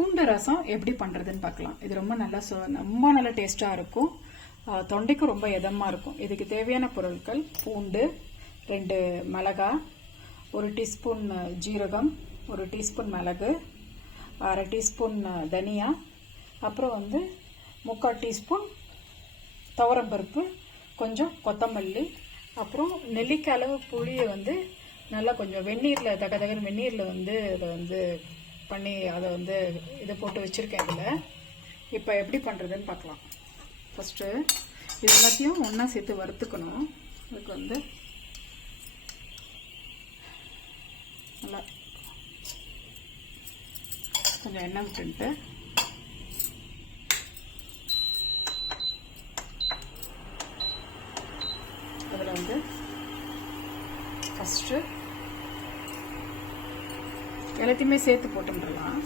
பூண்டு ரசம் எப்படி பண்ணுறதுன்னு பார்க்கலாம். இது ரொம்ப நல்லா சு- ரொம்ப நல்லா டேஸ்ட்டாக இருக்கும். தொண்டைக்கும் ரொம்ப இதமாக இருக்கும். இதுக்கு தேவையான பொருட்கள் பூண்டு ரெண்டு மிளகா ஒரு டீஸ்பூன் ஜீரகம் ஒரு டீஸ்பூன் மிளகு அரை டீஸ்பூன் தனியா அப்புறம் வந்து முக்கால் டீஸ்பூன் துவரம்பருப்பு கொஞ்சம் கொத்தமல்லி அப்புறம் நெல்லிக்காய் அளவு புளியை வந்து நல்லா கொஞ்சம் வெந்நீரில் தக தகன்னு வெந்நீரில் வந்து அதை வந்து பண்ணி அதை வந்து இதை போட்டு வச்சுருக்கேன் இதில். இப்போ எப்படி பண்ணுறதுன்னு பார்க்கலாம். ஃபஸ்ட்டு இது எல்லாத்தையும் ஒன்றா சேர்த்து வறுத்துக்கணும். அதுக்கு வந்து நல்லா கொஞ்சம் எண்ணெய் விட்டுன்ட்டு அதில் வந்து ஃபஸ்ட்டு எல்லாத்தையுமே சேர்த்து போட்டுடலாம்.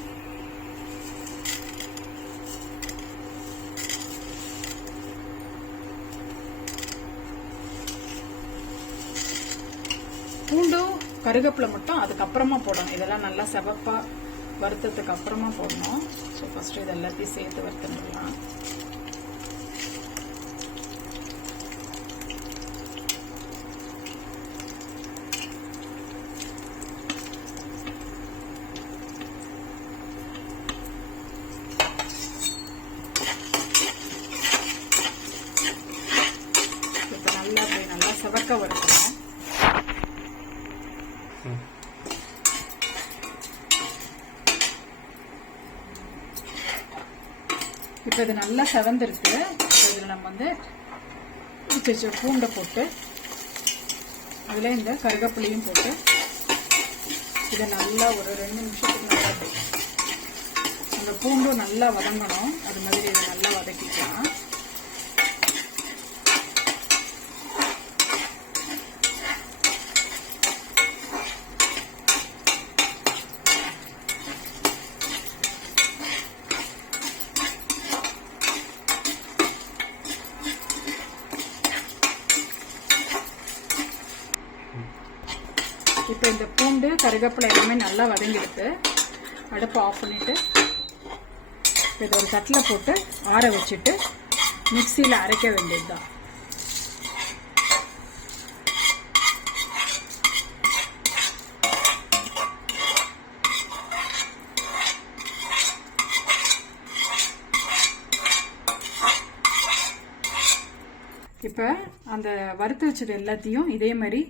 பூண்டும் கருவேப்பிலை மட்டும் அதுக்கப்புறமா போடணும். இதெல்லாம் நல்லா செவப்பாக வறுத்ததுக்கு அப்புறமா போடணும். ஸோ ஃபஸ்ட்டு இது எல்லாத்தையும் சேர்த்து வறுத்துடலாம் இப்போ நல்லா அப்படி நல்லா இப்போ இது நல்லா செவந்திருக்கு. இப்போ இதில் நம்ம வந்து வச்சு பூண்டை போட்டு அதில் இந்த கருகப்புளியும் போட்டு இதை நல்லா ஒரு ரெண்டு நிமிஷத்துக்கு நல்லா அந்த பூண்டும் நல்லா வதங்கணும். அது மாதிரி இதை நல்லா வதக்கிக்கலாம். இப்போ இந்த பூண்டு கருவேப்பிலை எல்லாமே நல்லா வதங்கிடுது அடுப்பு ஆஃப் பண்ணிவிட்டு இதை ஒரு தட்டில் போட்டு ஆற வச்சுட்டு மிக்சியில் அரைக்க வேண்டியது தான் இப்போ அந்த வறுத்து வச்சது எல்லாத்தையும் இதே மாதிரி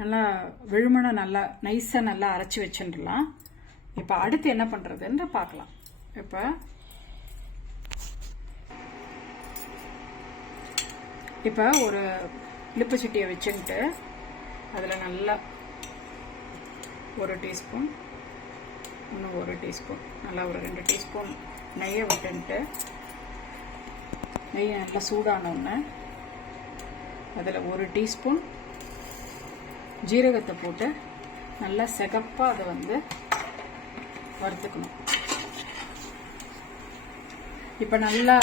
நல்லா விழுமனை நல்லா நைஸாக நல்லா அரைச்சி வச்சுடலாம். இப்போ அடுத்து என்ன பண்ணுறதுன்னு பார்க்கலாம். இப்போ இப்போ ஒரு இழுப்பு சட்டியை வச்சுக்கிட்டு அதில் நல்லா ஒரு டீஸ்பூன் இன்னும் ஒரு டீஸ்பூன் நல்லா ஒரு ரெண்டு டீஸ்பூன் நெய்யை விட்டுன்ட்டு நெய்யை நல்லா சூடானோடனே அதில் ஒரு டீஸ்பூன் ஜீரகத்தை போட்டு நல்லா செகப்பாக அதை வந்து வறுத்துக்கணும். இப்போ நல்லா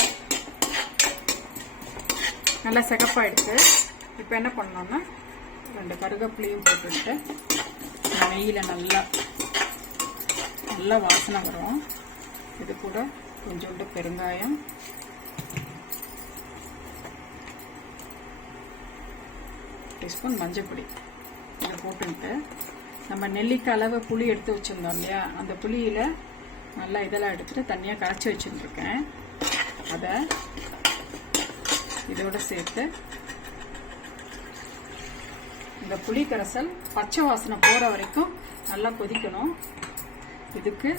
நல்லா செகப்பாயிடுச்சு இப்போ என்ன பண்ணோம்னா ரெண்டு கருவேப்பிலையும் போட்டுட்டு நெய்யில் நல்லா நல்லா வாசனை வரும். இது கூட கொஞ்சோண்டு பெருங்காயம் டீஸ்பூன் மஞ்சப்பொடி இதை போட்டுட்டு நம்ம நெல்லிக்காய் அளவு புளி எடுத்து வச்சுருந்தோம் இல்லையா? அந்த புளியில் நல்லா இதெல்லாம் எடுத்துட்டு தனியாக கரைச்சி வச்சுருந்துருக்கேன். அதை இதோட சேர்த்து இந்த புளி கரைசல் பச்சை வாசனை போகிற வரைக்கும் நல்லா கொதிக்கணும். இதுக்கு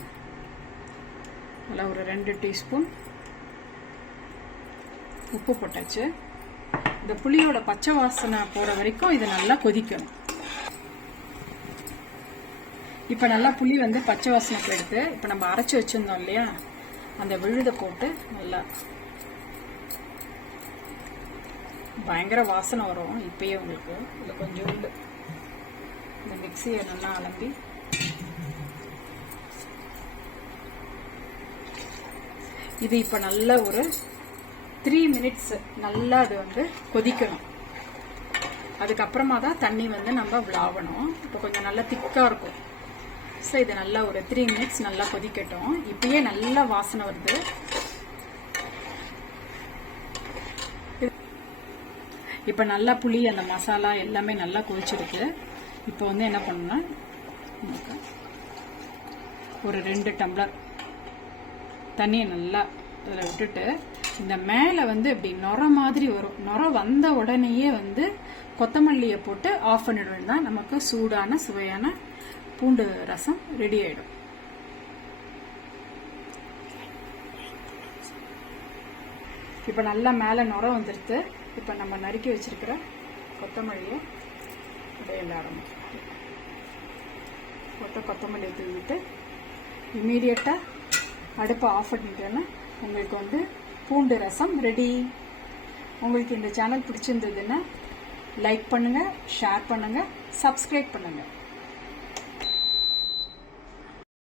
நல்லா ஒரு ரெண்டு டீஸ்பூன் உப்பு போட்டாச்சு. இந்த புளியோட பச்சை வாசனை போகிற வரைக்கும் இது நல்லா கொதிக்கணும். இப்போ நல்லா புளி வந்து பச்சை வாசனை போயிடுது இப்போ நம்ம அரைச்சி வச்சிருந்தோம் இல்லையா? அந்த விழுதை போட்டு நல்லா பயங்கர வாசனை வரும். இப்பயே உங்களுக்கு இதில் கொஞ்சோண்டு இந்த மிக்சியை நல்லா அலம்பி. இது இப்போ நல்ல ஒரு த்ரீ மினிட்ஸ் நல்லா அது வந்து கொதிக்கணும். அதுக்கப்புறமா தான் தண்ணி வந்து நம்ம விளாவணும் இப்போ கொஞ்சம் நல்லா திக்காக இருக்கும். ஸோ இது நல்லா ஒரு த்ரீ மினிட்ஸ் நல்லா கொதிக்கட்டும். இப்பயே நல்லா வாசனை வருது. இப்போ நல்லா புளி அந்த மசாலா எல்லாமே நல்லா கொதிச்சிருக்கு. இப்போ வந்து என்ன பண்ணணும்னா நமக்கு ஒரு ரெண்டு டம்ளர் தண்ணியை நல்லா அதில் விட்டுட்டு இந்த மேலே வந்து இப்படி நுர மாதிரி வரும். நுர வந்த உடனேயே வந்து கொத்தமல்லியை போட்டு ஆஃப் பண்ணிடுவேன். தான் நமக்கு சூடான சுவையான பூண்டு ரசம் ரெடி ஆயிடும். இப்போ நல்லா மேலே நுர வந்துடுது இப்போ நம்ம நறுக்கி வச்சிருக்கிற கொத்தமல்லியை இடையில ஆரம்பிக்கும் கொத்த கொத்தமல்லியை தூவிட்டு இமீடியட்டாக அடுப்பை ஆஃப் பண்ணிட்டேன்னா உங்களுக்கு வந்து பூண்டு ரசம் ரெடி உங்களுக்கு இந்த சேனல் பிடிச்சிருந்ததுன்னா லைக் பண்ணுங்கள் ஷேர் பண்ணுங்கள் சப்ஸ்கிரைப் பண்ணுங்கள்